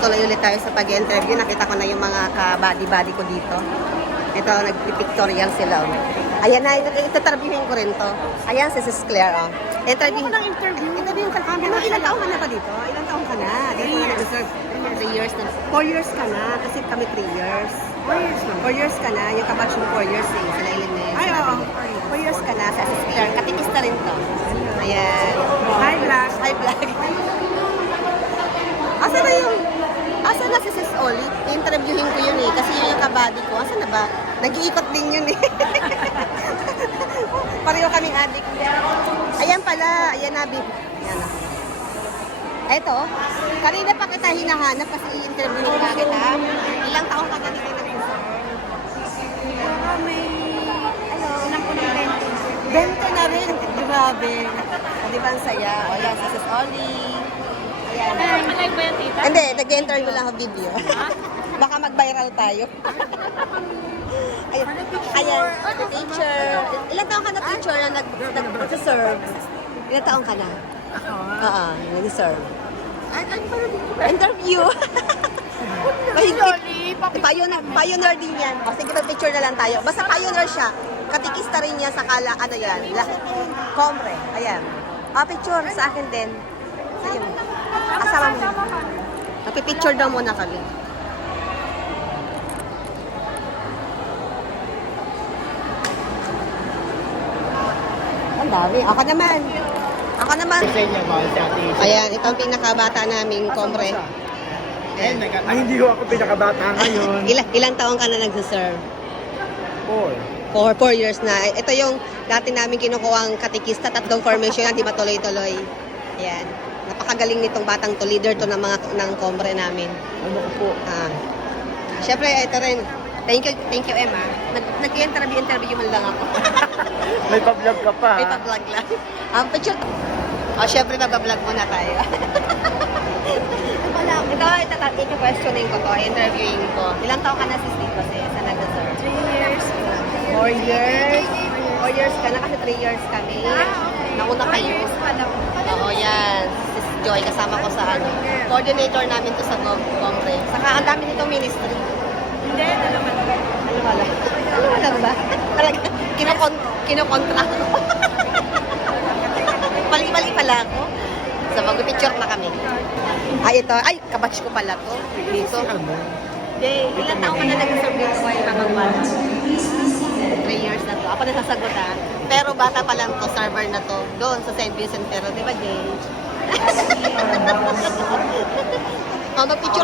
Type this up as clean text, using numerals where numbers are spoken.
tuloy ulit tayo sa pag-interview. Nakita ko na yung mga ka-body-body ko dito. Ito, nag-pictorial sila. Ayan na, ito-interviewin ko rin to. Ayan, si Sis Claire, oh. Interview ka ng interview? Interview ka kami. Ilang taong ka na ba dito? Ilang taong ka na? 3 years na. 4 years ka na, kasi kami 3 years. 4 years ka na, yung kabatch yung 4 years eh. Sila ilan na yun. Ay, oo. 4 years ka na sa Sis Claire. Katikista rin to. Ayan. Hi, Black. Hi, Black. Asa na si Sis Oli? I-interviewin ko yun eh. Kasi yun yung kabady ko. Asa na ba? Nag-iikot din yun eh. Pareho kaming adik. Ayan pala. Ayan na, babe. Ayan na. Eto. Kanina pa kita hinahanap kasi i-interviewin ka kita. Ilang taong ka ganito nag-uso? May, ilang po ng 20 na rin. Grabe. Di ba ang saya? O yan, si Sis Oli. Ayan. Malay ba yan, tita? Hindi, nag-interview lang ang video. Baka mag-viral tayo. Ayan, the teacher. Ilang taong ka na teacher na nag-serve? Ilang taong ka na? Ako? Oo, nag-serve. Ay, pa na dito. Interview! Sorry, Pioneer din yan. O sige, picture na lang tayo. Basta pioneer siya. Katikista rin niya sa ano yan. Comre. Ayan. Picture sa akin din. Sa'yo mo. Kasama mo. Napipicture daw muna kami. Ang dami. Ako naman. Ayan, ito ang pinakabata naming Comre. Ay, hindi ko ako pinakabata ngayon. Ilang taong ka na nagsiserve? 4. 4 years na. Ito yung dati namin kinukuha ang katikista, 3 formation yan, di ba tuloy-tuloy. Ayan. Napakagaling nitong batang to, leader to ng Comre namin. Ano ko po? Siyempre, ito rin. Thank you, Emma. Nag-interview man lang ako. May pa-vlog ka pa. May pa-vlog lang. Picture. Siyempre, mag-vlog muna tayo. Ito, questioning ko to, interviewing ko. Ilang taon ka na sis dito sa nag-serve? 3 years. 4 years? 4 years ka na kasi 3 years kami. Nauna kayo. Oo, yan. Sis Joy, kasama ko sa coordinator namin to sa Comre. Saka ang dami nitong ministry. Hindi, naman. Ano ba? Talaga, kinokontra ko. Mali-mali pala ako. So, mag-picture na kami. Ito. Ay, kabatch ko pala to. Dito. Hindi, ilang taon ka na nag-serve dito kayo kapag 3 years na to. Ako nasasagot Pero bata pa lang to, server na to. Doon sa St. Vincent Pero, di ba, Jay? Mag-picture